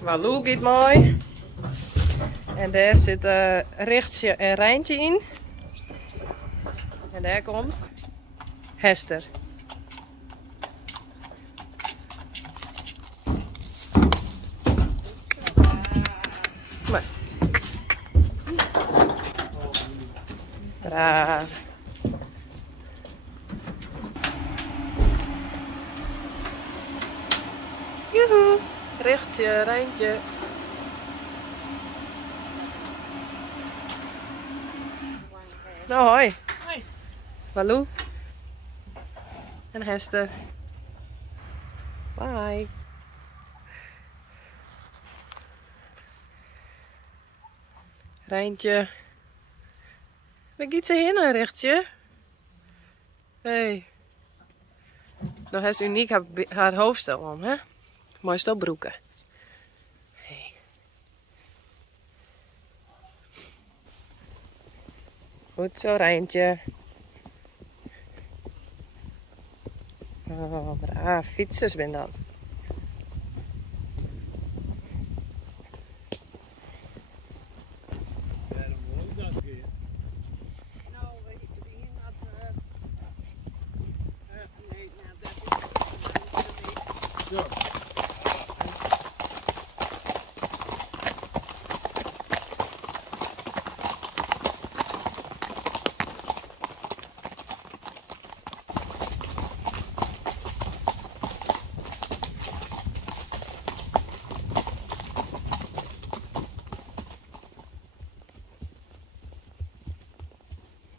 Walou gaat mooi. En daar zit Richtje en Rijntje in. En daar komt Hester. Maar. Braaf. Joehoe. Richtje, Rijntje. Nou, hoi. Hoi. Walou. En Hester. Bye. Rijntje. Waar gaat ze heen, Richtje? Hey. Nog is uniek haar hoofdstel om, hè? Mooi stopbroeken. Hey. Goed zo, Rijntje. Oh, braaf. Fietsers ben dat.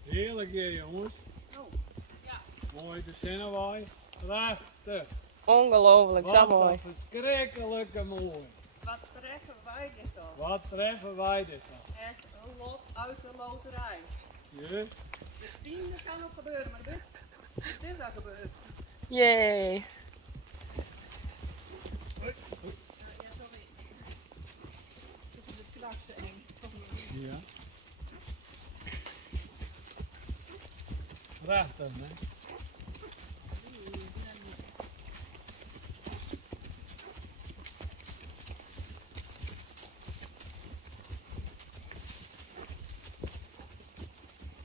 Heerlijk hier, jongens. Oh, ja. Mooi de Sennewaai. Prachtig. Ongelooflijk, zo mooi. Wat verschrikkelijke mooi. Wat treffen wij dit dan? Wat treffen wij dit dan? Echt een lot uit de loterij. Je? De tiende kan nog gebeuren, maar dit is al gebeurd. Yay. Ja, sorry. Het is de knapste eng. Ja. Prachtig, hè?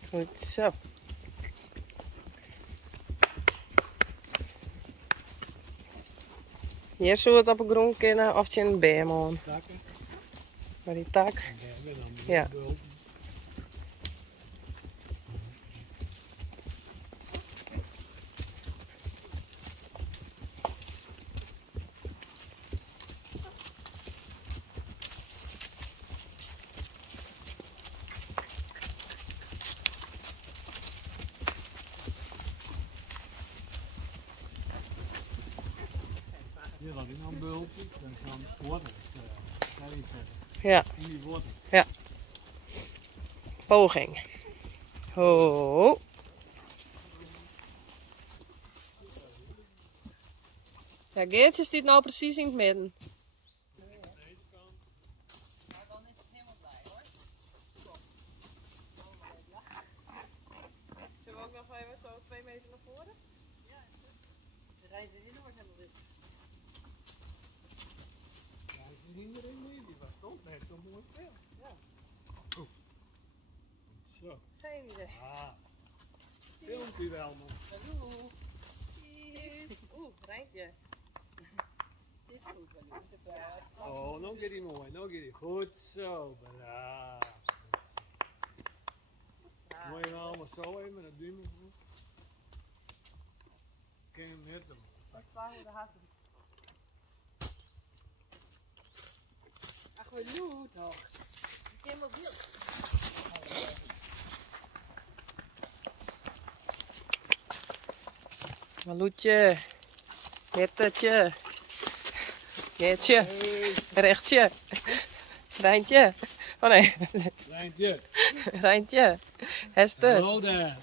Goed zo. Hier zou het op een groen kunnen of je een beem aan. Takken. Maar die tak. Ja. Hier had ik nog een bultje, dan is dan wortel. Ja. In die wortel. Ja. Poging. Ho. Ja, Geertje zit nou precies in het midden. Zullen we ook nog even zo 2 meter naar voren? Ja, de reizen die nooit helemaal wit. Ja, is die niet erin meer? Die was toch net zo mooi veel. Ja. Oh. Zo. Geen idee. Ah. Filmt hij wel, man. Hallo. Oeh, Rijntje. Dit is goed, wel niet. Oh, nog gaat hij mooi, nog gaat hij. Goed zo, braaf. Mooi gaan allemaal zo even met het duim. Ik ken hem net doen. De haven. Ach, wat doet toch? Ik ken wel veel. Maloetje. Gettertje. Geertje. Rechtje. Rijntje. Oh nee. Lijntje. Rijntje. Hester. Hallo daar.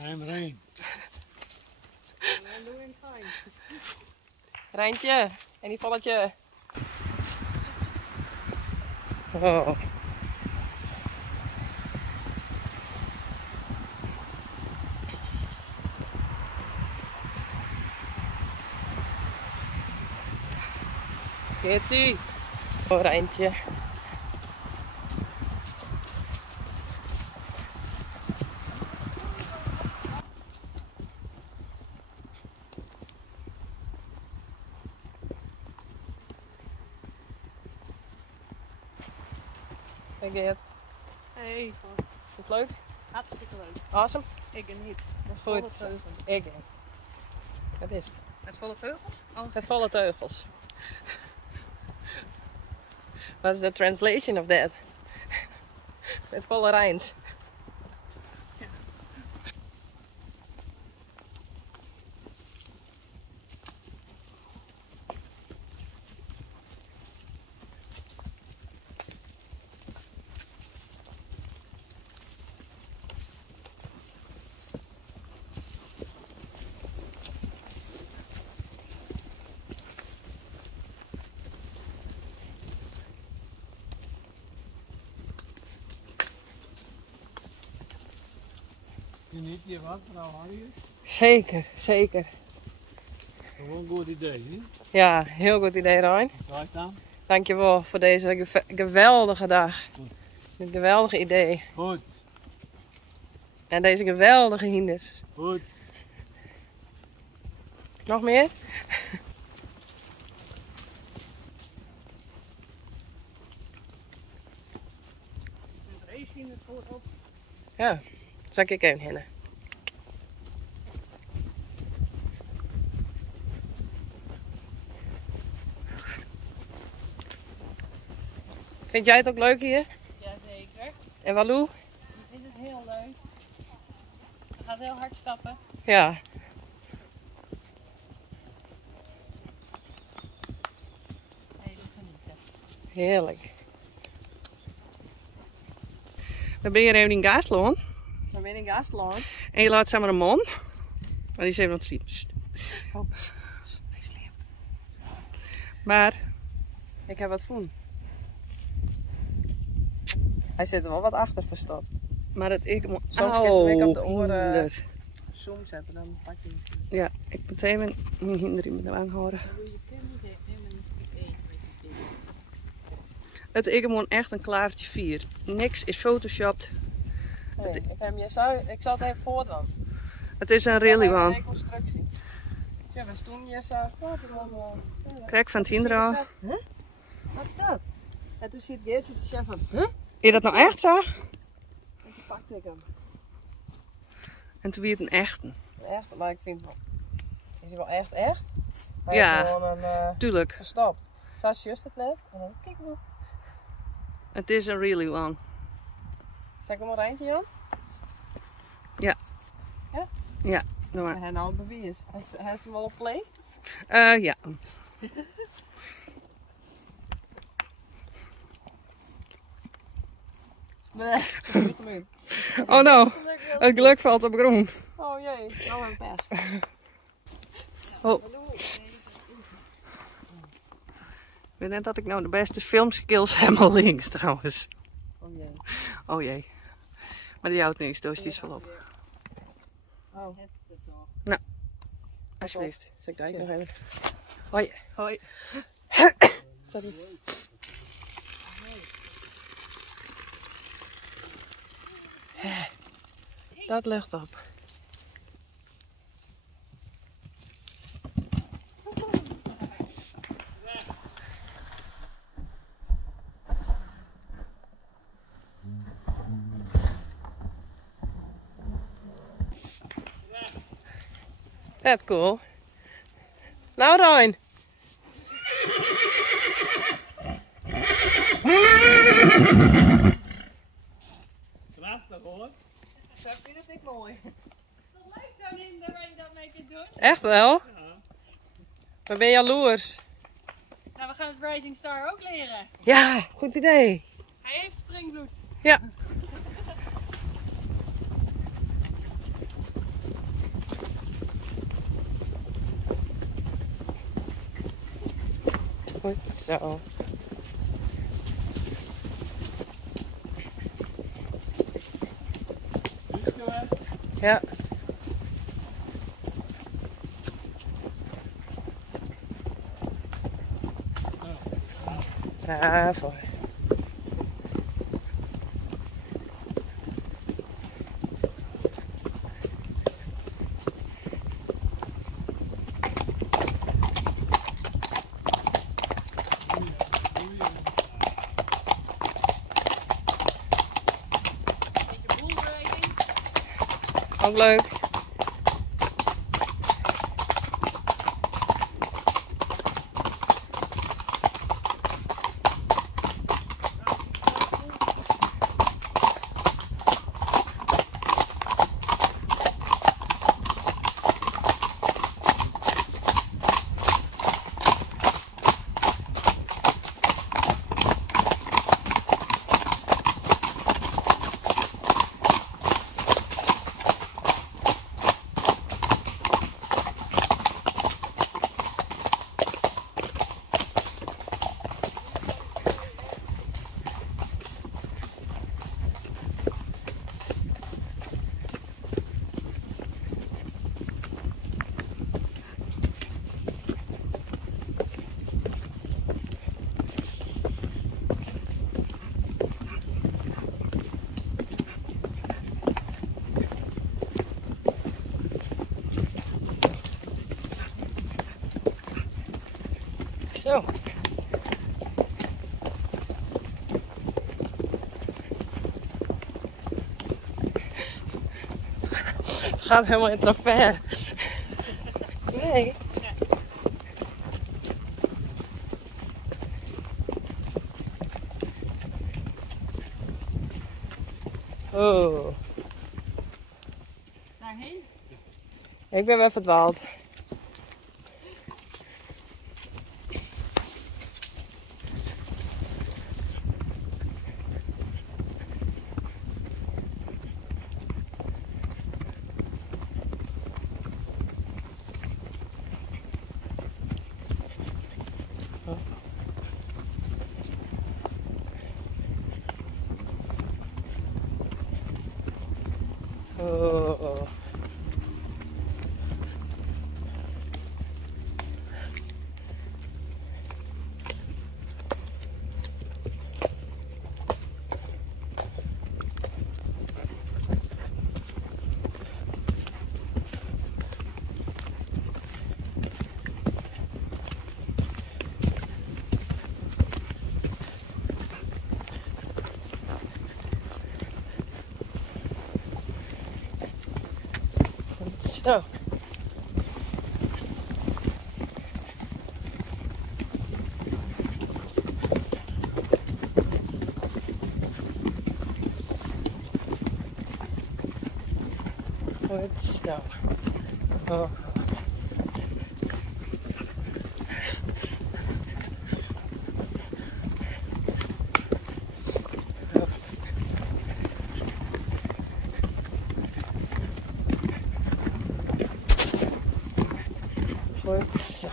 I'm Rein. I'm doing fine. Rijntje. En die volletje. Oh. Geertje. Een Rijntje. Hey Geert, Hey, is het leuk? hartstikke leuk. Awesome? Ik niet. Goed. Volle teugels. Ik. Wat is het? Met volle teugels? Oh, Met volle teugels. What is the translation of that? Met volle rijns. Geniet je wat, mevrouw Harrius? Zeker, zeker. Gewoon een goed idee, hè? Ja, heel goed idee, Rijn. Wat dan? Dankjewel voor deze geweldige dag. Dit geweldige idee. Goed, En deze geweldige hinders. goed. Nog meer? het race in het voorop. Ja, zal ik even hinnen. Vind jij het ook leuk hier? Jazeker. En Walou? Ik vind het heel leuk. Je gaat heel hard stappen. Ja. Even genieten. Heerlijk. Dan ben je even in Gaasloon Dan ben ik Gastland. en je laat samen een man. Maar die is even aan het sliepen. Sst. Oh, Hij slaapt. Maar ik heb wat voen. Hij zit er wel wat achter verstopt. Maar het ik moet. Soms kun je hem op de oren hinder. zoom zetten, dan pak je hem. Ja, ik moet even mijn hinder in mijn wang houden. Het ik moet echt een klaartje 4. Niks is photoshopped. Nee, ik zal het even voordoen. Het is een really Een one. reconstructie. Ja, we stonden je zo. Kijk van het hinder al. Huh? Wat is dat? En toen zit Geert te zeggen van, huh? Is dat nou echt zo? En toen pakte ik hem. En toen weer het een echte. Echt, maar ik vind wel. Is hij wel echt? Maar Ja. hij heeft gewoon een Tuurlijk. gestopt. Zo is juist het net. En dan kijk maar. Het is een really one. Zal ik hem een rijntje, Jan? Doe maar. Hij nou het bewijs. Hij is hem wel op play? Ja. Nee. Niet gemeen. Oh no. Het geluk valt op groen. Oh jee, nou een pech. Oh. Ik weet net dat ik nou de beste filmskills helemaal links trouwens. Oh jee. Oh jee. Maar die houdt niks, dus die is wel op. Oh, Alsjeblieft. zeg ik nog even. Hoi. Hoi. Sorry. Dat ligt op. That's cool. Nou, Rijn. Prachtig hoor. Zo vind ik mooi. Het lijkt zo in waar je dat mee kunt doen. Echt wel? Ja. Maar ben je jaloers? Nou, we gaan het Rising Star ook leren. Ja, goed idee. Hij heeft springbloed. Ja. Goed zo. Buurtje weg. Ja. Ja, voor. Beetje boelbeweging. Ook leuk. Zo. Het gaat helemaal in travers. Nee. Oh. Daarheen. Ik ben weer verdwaald. Oh. Zo. Goed zo. Oh. Goed zo.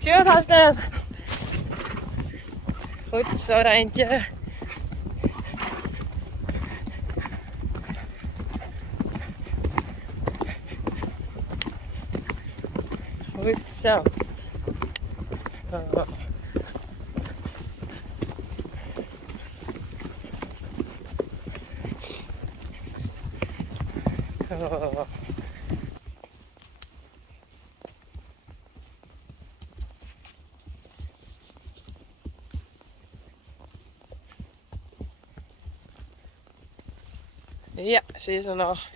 Shirt haast net. Goed zo, Rijntje. Goed zo. Oh. Oh. Ja, zie je ze nog.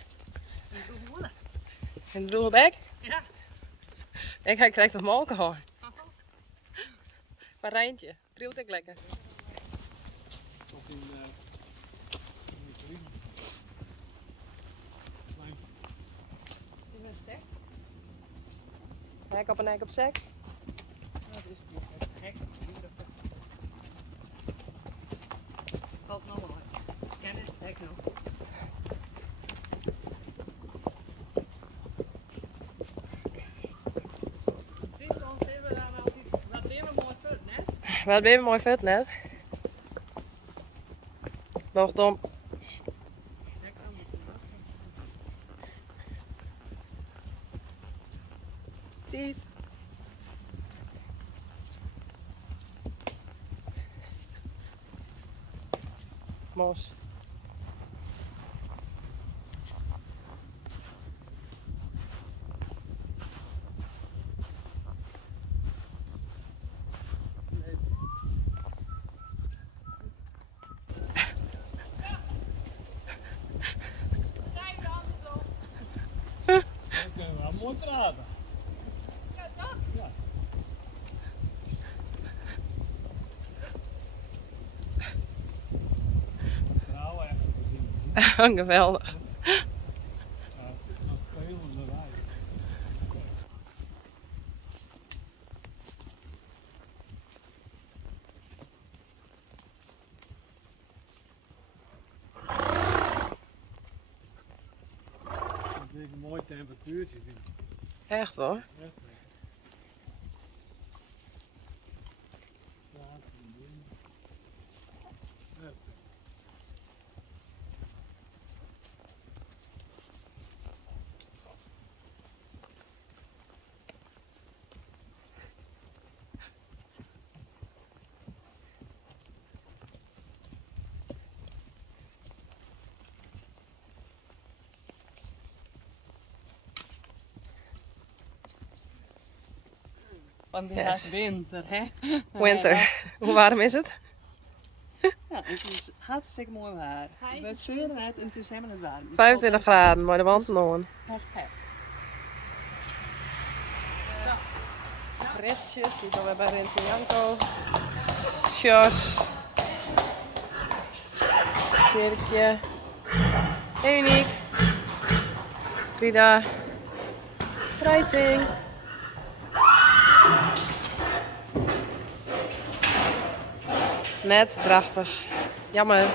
In de droge bek? Ja. Ik krijg toch molken hoor. Van Rijntje. Prielt ik lekker. Of in de vrienden. Klein. In een stek. Hek op en hek op zek. Dat is gek. Valt nog wel. Ik ken het stek nog. Wat ben je mooi vet net. Nog dom. Precies. Mos. Dan kunnen we wel mooi praten. Ja, toch? Ja. Vrouw echt gezien. Geweldig. Ja, het is nog veel in de rij. Het is een mooi temperatuurtje. Vind ik. Echt hoor. Echt lekker. Straat en dingen. Echt. Want Yes. het is winter, hè? Winter. Hoe warm is het? Ja, het is hartstikke mooi weer. We zeuren het en het is helemaal het warm. 25 graden, maar de wand nog. Perfect. Ritjes, die doen we bij Rins en Janko. Sjors. Dirkje. Uniek. Frida. Vrijsing. Net drachtig. Jammer.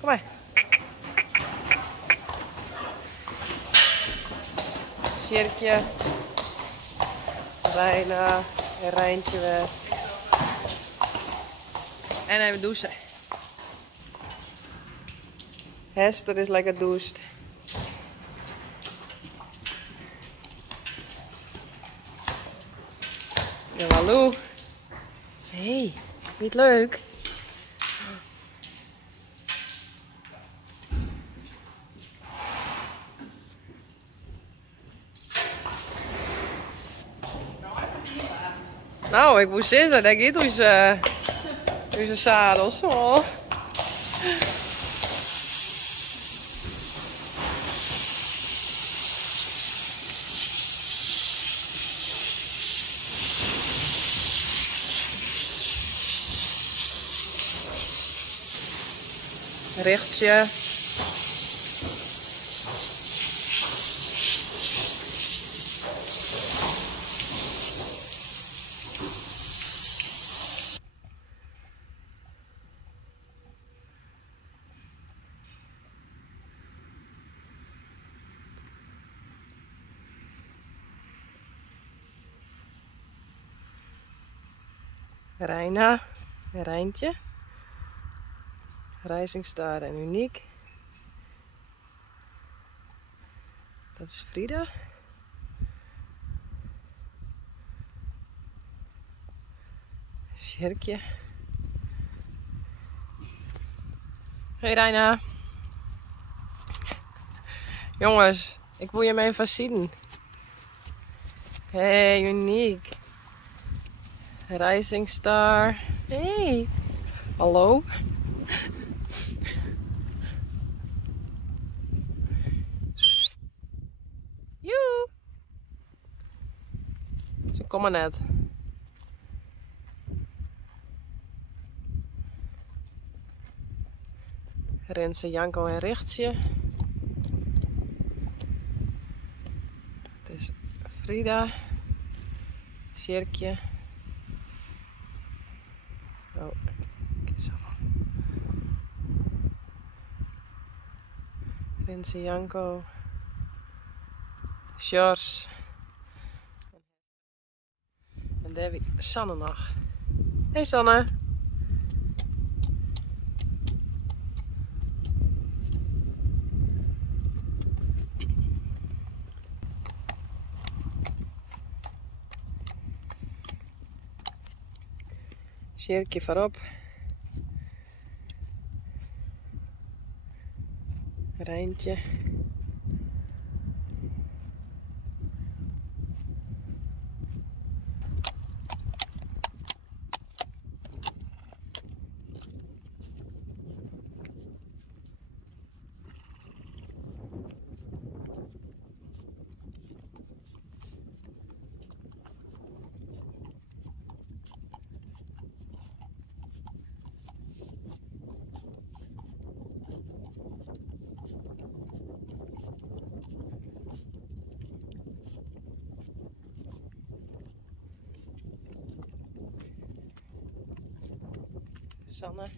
Kom maar. Sjerkje. Reina. En Rijntje weer. En even douchen. Hester is lekker doucht. Ja, hallo. Hey, niet leuk? Nou, ik moest zeggen, dat gaat onze zadels. Oh. Richtje. Reina en Rijntje. Rising Star en Uniek. Dat is Frida. Sjerkje. Hey Reina. Jongens, ik wil je mee even zien. Hey, Uniek. Rising Star. Hey. Hallo. Joe. Ze komen net. Renze, Janko en Richtje. Het is Frida. Sjerkje. Oh, kijk zo. Renze Janko. Sjors. En daar heb ik Sanne nog. Hey Sanne. Sjerkje voorop. Rijntje. Sanne.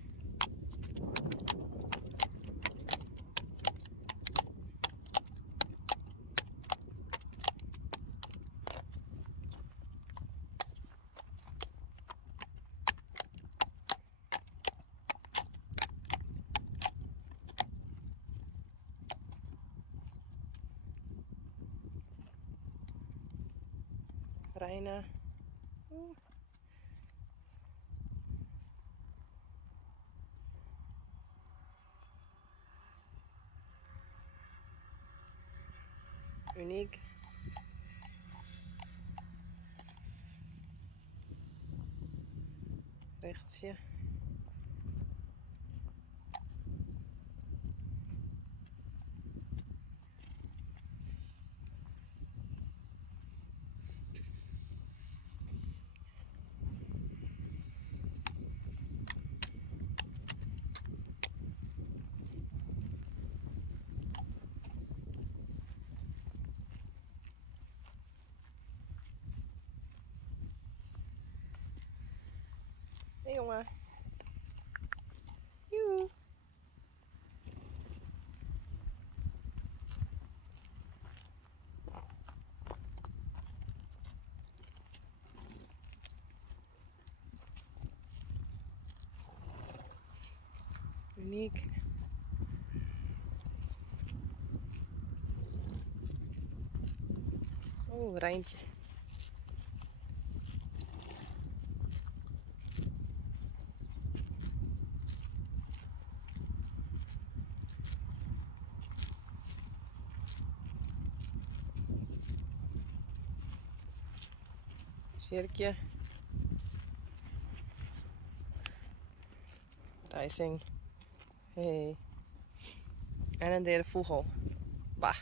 Reina. Uniek. Rechtsje. Hey jongen. Joe. Uniek. Oh, Rijntje. Sjerkje. Rijsing. Hey. En een derde vogel. Bah.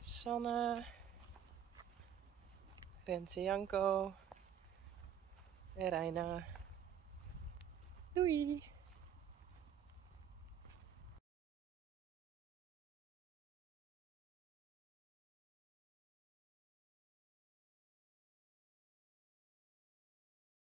Sanne. Renze Janko. En Reina. Doei!